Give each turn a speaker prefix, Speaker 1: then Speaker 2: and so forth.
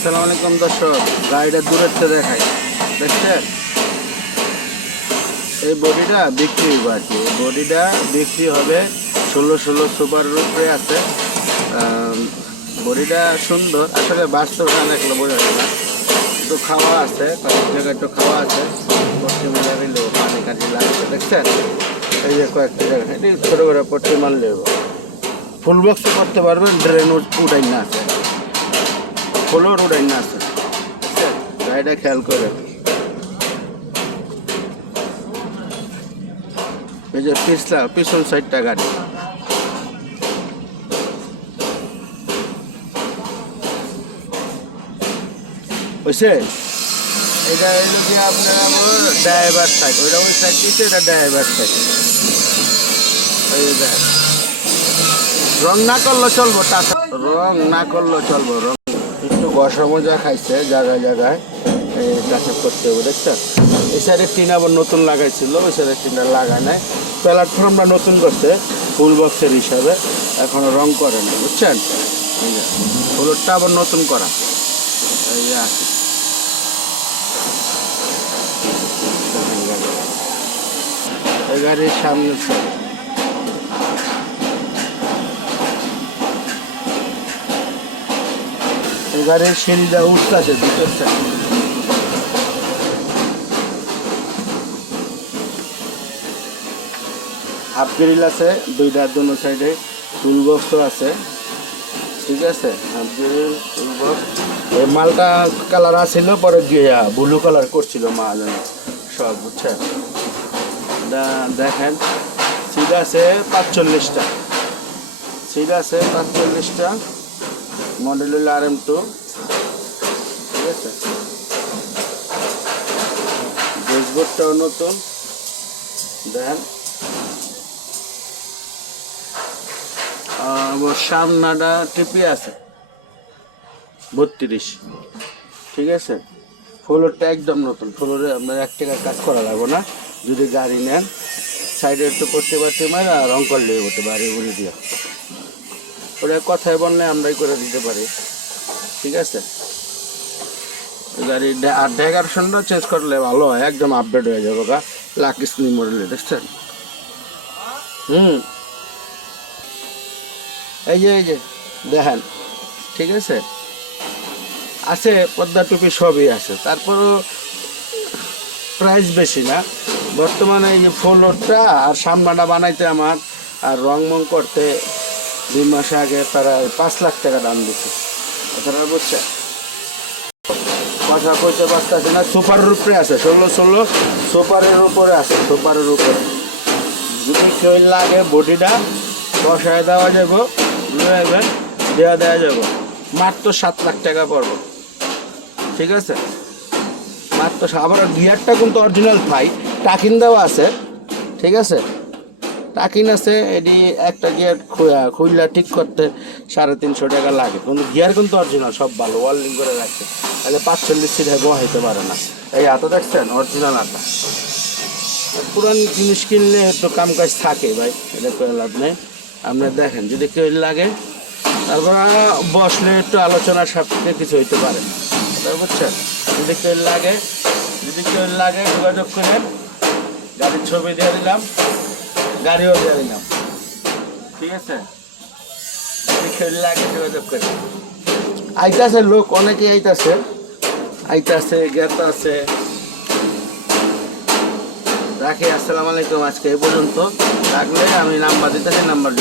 Speaker 1: আসসালামু আলাইকুম দর্শক গাড়িটা দূরের থেকে দেখাই। দেখছেন? এই বডিটা বিক্রি হইব আর কি। বডিটা বিক্রি হবে ষোলো ষোলো সুপার রূপে আছে। বডিটা সুন্দর। আসলে বাস্তব না দেখলে বোঝা যায় না। একটু খাওয়া আছে, কয়েক জায়গায় একটু খাওয়া আছে। পট্টি মারা পানি কাটি লাগছে দেখছেন? এই যে কয়েকটা জায়গা ছোটো করে পট্টি মারলেও ফুল বক্স করতে পারবেন ড্রেন উঠাই না আছে। না আছে? গাড়িটা খেয়াল করে। এই যে পিছলা, পিছন সাইডটা গাড়ি। বুঝছে? এটা কি আপনার আমার ড্রাইভার সাইড ওইটা ওই সাইড দিচ্ছে, এটা ড্রাইভার এই রং না করলে চলবো টাকা রং না করলে চলবো, রং একটু মজা খাইছে, জায়গায় জায়গায়। টাচআপ করতে হবে, দেখছেন? এই সাইডে টিন আবার নতুন লাগাইছিল, ওই সাইডে টিনটা লাগায় নাই। প্ল্যাটফর্মটা নতুন করছে, ফুল বক্সের হিসাবে। এখনও রং করে না বুঝছেন? হলুদটা আবার নতুন করা। এই গাড়ির সামনে গাড়ির সিঁড়িটা উঠতেছে ভিতর হাফ গ্রিল আছে, দুইটা দোনো সাইডে টুল বক্সও আছে। ঠিক আছে? হাফ গ্রিল টুল বক্স এই মালটা কালার আছিল, পরে দিয়ে ব্লু কালার করছিল মাল সব, বুঝছেন? দেখেন সিট আছে পাঁচচল্লিশটা। সিট আছে পাঁচচল্লিশটা। মডেল আর এম টু ঠিক আছে? ড্যাশবোর্ডটাও নতুন। আর সামনাটা টিপি আছে। বত্রিশ। ঠিক আছে? ফ্লোরটা একদম নতুন। ফ্লোরে আপনার এক টাকা কাজ করা লাগবে না। যদি গাড়ি নেন, সাইডে একটু করতে পারতে মারা রং করলে ওটা বাড়ি উড়ে দিয়ে ওটা কথায় বললে আমরাই করে দিতে পারি। ঠিক আছে? গাড়ি আর ডেকারেশনটা চেঞ্জ করলে ভালো হয়, একদম আপডেট হয়ে যাবে গা। লাকি স্লিম মডেলে দেখছেন? হুম। এই যে এই যে, দেখেন, ঠিক আছে? আছে, পদ্মা টুপি সবই আছে। তারপরও প্রাইস বেশি না। বর্তমানে এই যে ফ্লোরটা আর সামনাটা বানাইতে আমার আর রং মং করতে দুই মাস আগে প্রায় পাঁচ লাখ টাকা দাম দিচ্ছে আপনারা বুঝছেন? কথা কইতে পারতেছে না, সুপারের উপরে আছে, ষোলো ষোলো সুপারের উপরে আছে, সুপারের উপরে। যদি কেউ লাগে বডিটা, বসায় দেওয়া যাব বুঝলেন দেওয়া দেওয়া যাব। মাত্র সাত লাখ টাকা পড়ব। ঠিক আছে? মাত্র আবার গিয়ারটা কিন্তু অরিজিনাল পাই টাকিন দেওয়া আছে। ঠিক আছে? টাকিন আছে এটি একটা গিয়ার খুললা ঠিক করতে সাড়ে তিনশো টাকা লাগে। কিন্তু গিয়ার কিন্তু অরিজিনাল সব ভালো ওয়ার্ল্ডিং করে রাখছে তাহলে পাঁচচল্লিশ সিট বহা হইতে পারে না। এই আতা দেখছেন অরিজিনাল আর পুরান জিনিস কিনলে একটু কাম কাজ থাকে ভাই, এটা করে লাভ নেই। আপনি দেখেন, যদি কেউ লাগে, তারপর বসলে একটু আলোচনার সাপেক্ষে কিছু হইতে পারে। বুঝছেন, যদি কেউ লাগে, যদি কেউ লাগে যোগাযোগ করেন গাড়ির ছবি দিয়ে দিলাম। গাড়িও দিয়ে দিলাম। ঠিক আছে? করেন আইতাছে লোক, অনেকেই আইতাছে। আইতাছে, গেতাছে। রাখি, আসসালামু আলাইকুম আজকে, এই পর্যন্ত। রাখলে আমি নাম্বার দিতেছি, নাম্বার